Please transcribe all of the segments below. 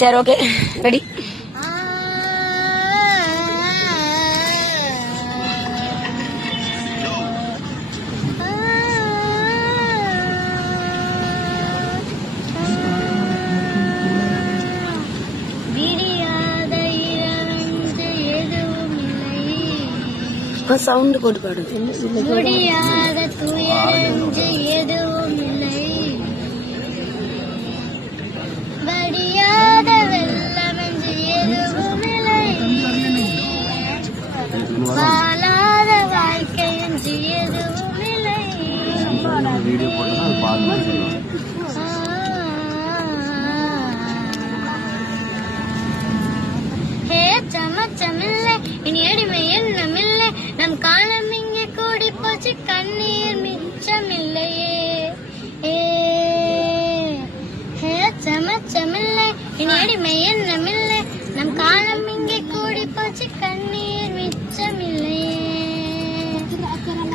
சரி okay ready. Sound போட்டு பாடு. முடியாத துயரஞ்சு எதுவும் இல்லை, வடியாத வெள்ளமென்று எதுவும் இல்லை, வாழாத வாழ்க்கை என்று எதுவும் இல்லை. சமச்சமில்லை இனி அடிமை எண்ணமில்லை, நம் காலம் இங்கே கூடி போச்சு கண்ணீர் மிச்சமில்லையே. சமச்சமில்லை இனி அடிமை எண்ணமில்லை, நம் காலம் இங்கே கூடி போச்சு கண்ணீர் மிச்சமில்லையே.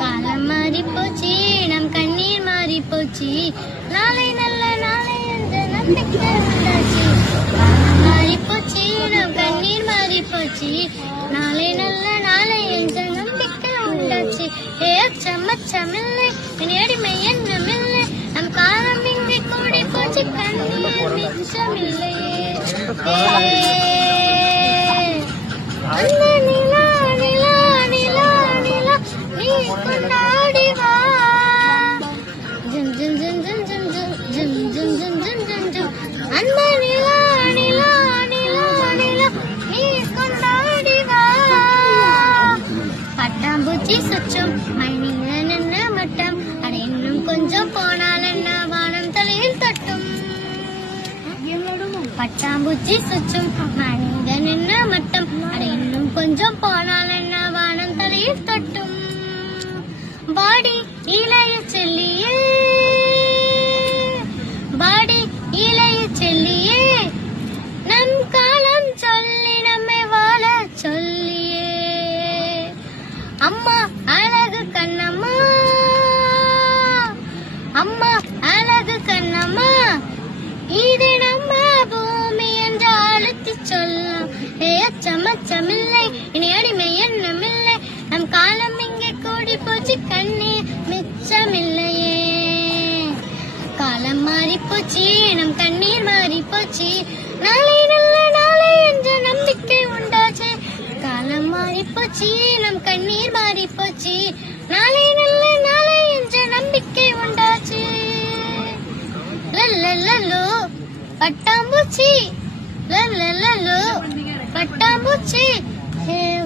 காலம் மாறி போச்சு நம் கண்ணீர் மாறி போச்சு, நாளை நல்ல நாளை என்ற நம்பிக்கை உண்டாச்சு. காலம் மாறி போச்சு நம் கண்ணீர் மாறி போச்சு, நாளை நல்ல நாளை என்ற நம்பிக்கை உண்டாச்சு. சமச்சமில்லை என் அடிமை எண்ணமில்லை, நம் காலம் இங்கே கூடி போச்சு கண்ணீர் மிச்சமில்லையே. அந்த நிலா நிலா நிலா நிலா நீ கொண்டாடி வா, ஜம் ஜம் ஜம் ஜம் ஜம் ஜம் ஜம் ஜம் ஜம் ஜம் ஜம். அந்த நிலா நிலா நிலா நிலா நீ கொண்டாடி வா, பட்டாம்பூச்சி சுற்றும் மணில நின்ன மட்டம், அட இன்னும் கொஞ்சம் போனால் என்ன வானம் தலையில் தட்டும். பட்டாம்பூச்சி சுற்றும் மணில நின்ன மட்டம், அட இன்னும் கொஞ்சம் போனால் என்ன வானம் தலையில் தட்டும். பாடி இளைய செல்லியே, பாடி இளைய செல்லியே, நம் காலம் சொல்லி நம்மை வாழ சொல்லியே. அம்மா அழகு கண்ணம்மா, அம்மா அழகு கண்ணம்மா, இது நம்ம பூமி என்று அழுத்தி சொல்லும். சமச்சமில்லை இனி அடிமை எண்ணமில்லை, நம் காலம் இங்கே கூடி போச்சு கண்ணீர் மிச்சமில்லையே. காலம் மாறி போச்சு நம் கண்ணீர் மாறி போச்சு, நாளை நல்ல நாளை என்ற நம்பிக்கை உண்டாச்சு. காலம் மாறி போச்சு நம் கண்ணீர் மாறி போச்சு, நாளை நல்ல நாளை என்ற நம்பிக்கை உண்டாச்சு. லல்லல்லோ பட்டாம்பூச்சி, லல்லல்லோ பட்டாம்பூச்சி,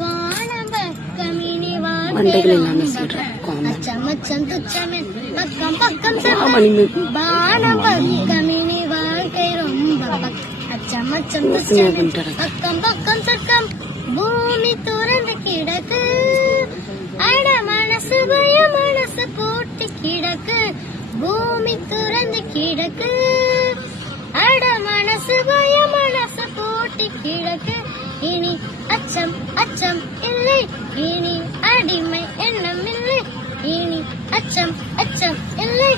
வானம் பக்கமினி அச்சமச்சம் துச்சமின் பக்கம் பக்கம் வானம் பக்கமினி வாழ்க்கை ரொம்ப அச்சமச்சம் துச்சமின் பக்கம் பக்கம் சொர்க்கம். பூமி துறந்து கிடக்கு, அட மனசு பய மனசு பூட்டி கிடக்கு, பூமி துறந்து கிடக்கு, அட மனசு பய மனசு பூட்டி கிடக்கு. இனி அச்சம் அச்சம் இல்லை, இனி அடிமை எண்ணம் இல்லை, இனி அச்சம் அச்சம் இல்லை,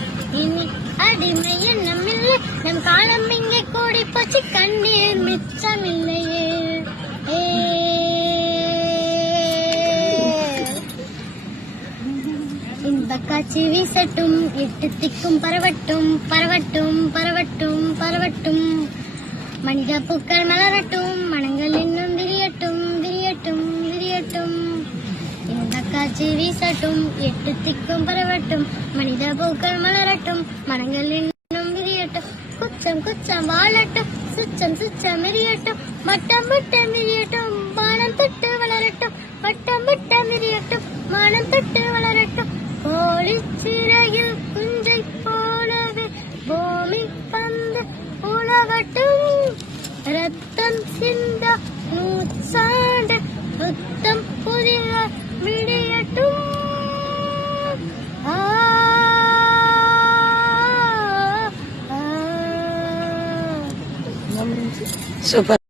இனி அடிமை எண்ணம் இல்லை, நம் காலம் இங்கே கூடி போச்சு கண்ணீர் மிச்சமில்லையே. இன்பக்காட்சி வீசட்டும், எட்டு திக்கும் பரவட்டும் பரவட்டும் பரவட்டும் பரவட்டும், மனித பூக்கள் மலரட்டும், மனங்கள் இன்னும் விரியட்டும் விரியட்டும் விரியட்டும். இன்பக்காட்சி வீசட்டும், எட்டு திக்கும் பரவட்டும், மனித பூக்கள் மலரட்டும், மனங்கள் இன்னும் விரியட்டும். குச்சம் குச்சம் வாழட்டும், சுச்சம் சுச்சம் விரியட்டும், மட்டம் மட்டம் விரியட்டும், வானம் தொட்டு வளரட்டும், மட்டம் மட்டம் விரியட்டும், வானம் தொட்டு வளரட்டும். கோழிச்சிறையில் குஞ்சை போலவே பூமி பந்து உலகட்டும், ரத்தம் சிந்த நூற்றாண்டு புத்தம் புதிய விடியட்டும். சூப்பர்.